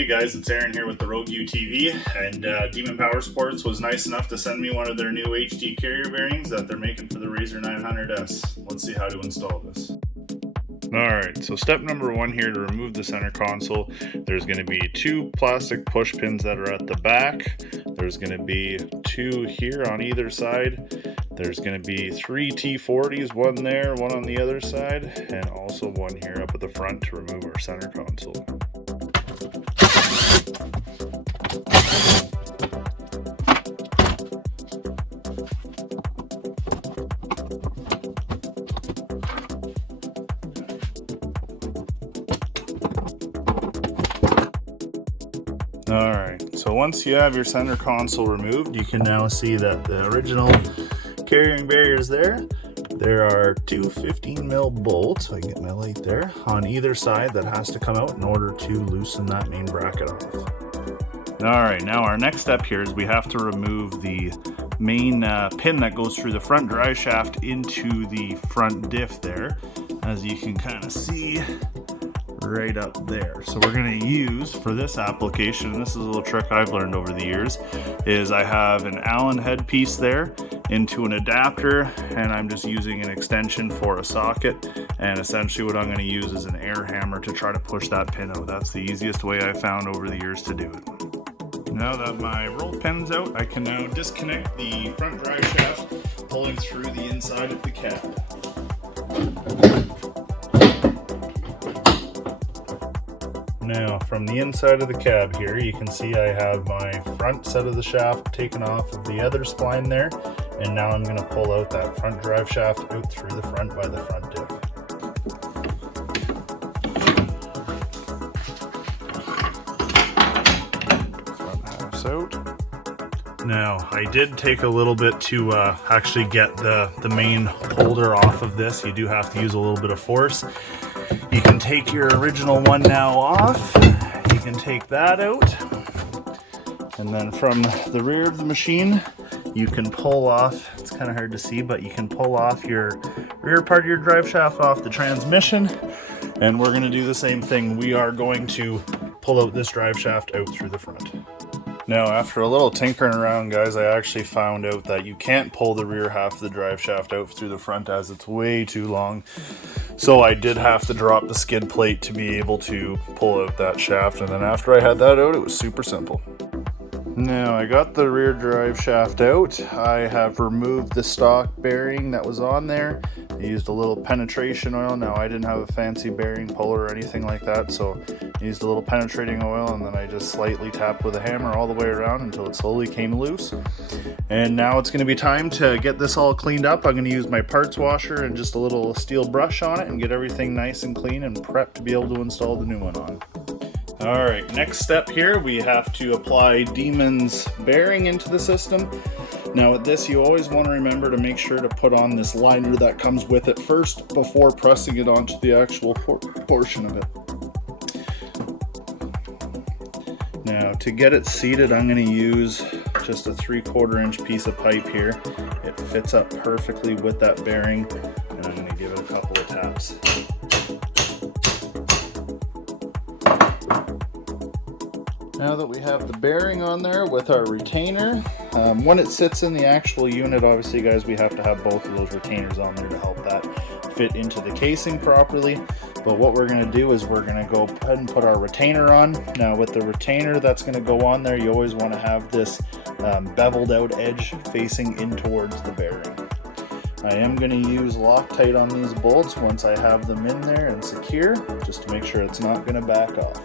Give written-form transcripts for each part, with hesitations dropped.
Hey guys, it's Aaron here with the Rogue UTV, and Demon Powersports was nice enough to send me one of their new HD carrier bearings that they're making for the RZR 900S. Let's see how to install this. Alright, so step number one here to remove the center console, there's going to be two plastic push pins that are at the back. There's going to be two here on either side. There's going to be three T40s, one there, one on the other side, and also one here up at the front to remove our center console. Alright, so once you have your center console removed, you can now see that the original carrying barrier is there. There are two 15mm bolts, if I can get my light there, on either side that has to come out in order to loosen that main bracket off. Alright, now our next step here is we have to remove the main pin that goes through the front drive shaft into the front diff there, as you can kind of see right up there. So we're going to use for this application, and this is a little trick I've learned over the years, is I have an Allen headpiece there into an adapter, and I'm just using an extension for a socket, and essentially what I'm going to use is an air hammer to try to push that pin out. That's the easiest way I've found over the years to do it. Now that my roll pin's out, I can now disconnect the front drive shaft, pulling through the inside of the cab. Now, from the inside of the cab here, you can see I have my front set of the shaft taken off of the other spline there, and now I'm going to pull out that front drive shaft out through the front by the front diff. Front half's out. Now, I did take a little bit to actually get the main holder off of this. You do have to use a little bit of force. You can take your original one now off, you can take that out, and then from the rear of the machine, you can pull off, it's kind of hard to see, but you can pull off your rear part of your drive shaft off the transmission, and we're going to do the same thing. We are going to pull out this drive shaft out through the front. Now, after a little tinkering around, guys, I actually found out that you can't pull the rear half of the drive shaft out through the front as it's way too long. So I did have to drop the skid plate to be able to pull out that shaft, and then after I had that out, it was super simple. Now, I got the rear drive shaft out. I have removed the stock bearing that was on there. I used a little penetration oil. Now, I didn't have a fancy bearing puller or anything like that, so I used a little penetrating oil, and then I just slightly tapped with a hammer all the way around until it slowly came loose. And now it's going to be time to get this all cleaned up. I'm going to use my parts washer and just a little steel brush on it and get everything nice and clean and prepped to be able to install the new one on. Alright, next step here, we have to apply Demon's bearing into the system. Now with this, you always want to remember to make sure to put on this liner that comes with it first before pressing it onto the actual portion of it. Now to get it seated, I'm going to use just a 3/4 inch piece of pipe here. It fits up perfectly with that bearing, and I'm going to give it a couple of taps. Now that we have the bearing on there with our retainer, when it sits in the actual unit, obviously guys, we have to have both of those retainers on there to help that fit into the casing properly. But what we're going to do is we're going to go ahead and put our retainer on. Now with the retainer that's going to go on there, you always want to have this beveled out edge facing in towards the bearing. I am going to use Loctite on these bolts once I have them in there and secure, just to make sure it's not going to back off.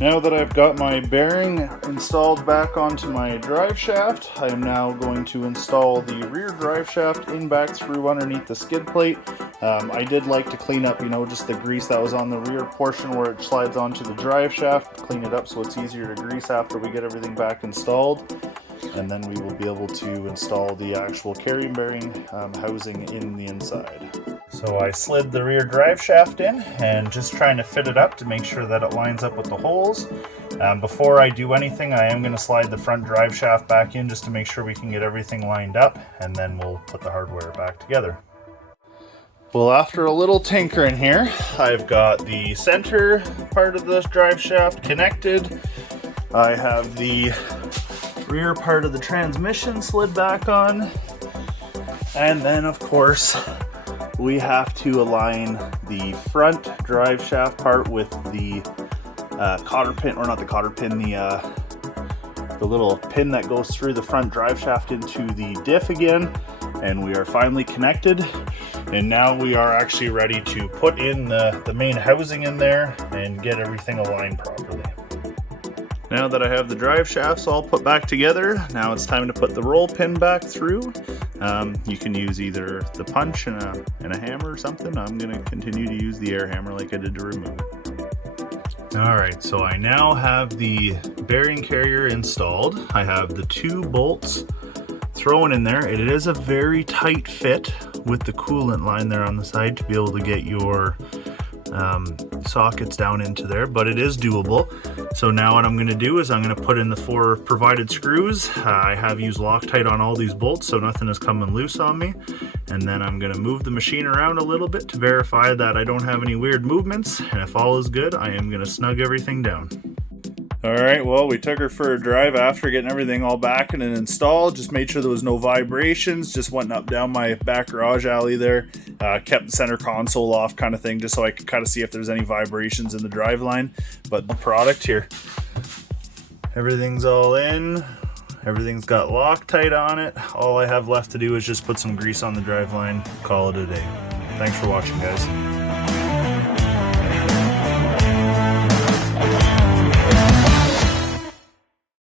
Now that I've got my bearing installed back onto my drive shaft, I am now going to install the rear drive shaft in back through underneath the skid plate. I did like to clean up, just the grease that was on the rear portion where it slides onto the drive shaft, clean it up so it's easier to grease after we get everything back installed. And then we will be able to install the actual carrying bearing housing in the inside. So I slid the rear drive shaft in and just trying to fit it up to make sure that it lines up with the holes. Before I do anything, I am going to slide the front drive shaft back in just to make sure we can get everything lined up, and then we'll put the hardware back together. Well, after a little tinkering here, I've got the center part of the drive shaft connected. I have the rear part of the transmission slid back on. And then, of course, we have to align the front drive shaft part with the cotter pin, or not the cotter pin, the little pin that goes through the front drive shaft into the diff again. And we are finally connected. And now we are actually ready to put in the main housing in there and get everything aligned properly. Now that I have the drive shafts all put back together, now it's time to put the roll pin back through. You can use either the punch and a hammer or something. I'm going to continue to use the air hammer like I did to remove it. Alright, so I now have the bearing carrier installed. I have the 2 bolts thrown in there. It is a very tight fit with the coolant line there on the side to be able to get your sockets down into there, but it is doable. So now what I'm going to do is I'm going to put in the 4 provided screws. I have used Loctite on all these bolts so nothing is coming loose on me, and then I'm going to move the machine around a little bit to verify that I don't have any weird movements, and if all is good, I am going to snug everything down. Alright, well, we took her for a drive after getting everything all back and installed. Just made sure there was no vibrations. Just went up down my back garage alley there. Kept the center console off kind of thing, just so I could kind of see if there's any vibrations in the drive line. But the product here, everything's all in. Everything's got Loctite on it. All I have left to do is just put some grease on the drive line. Call it a day. Thanks for watching, guys.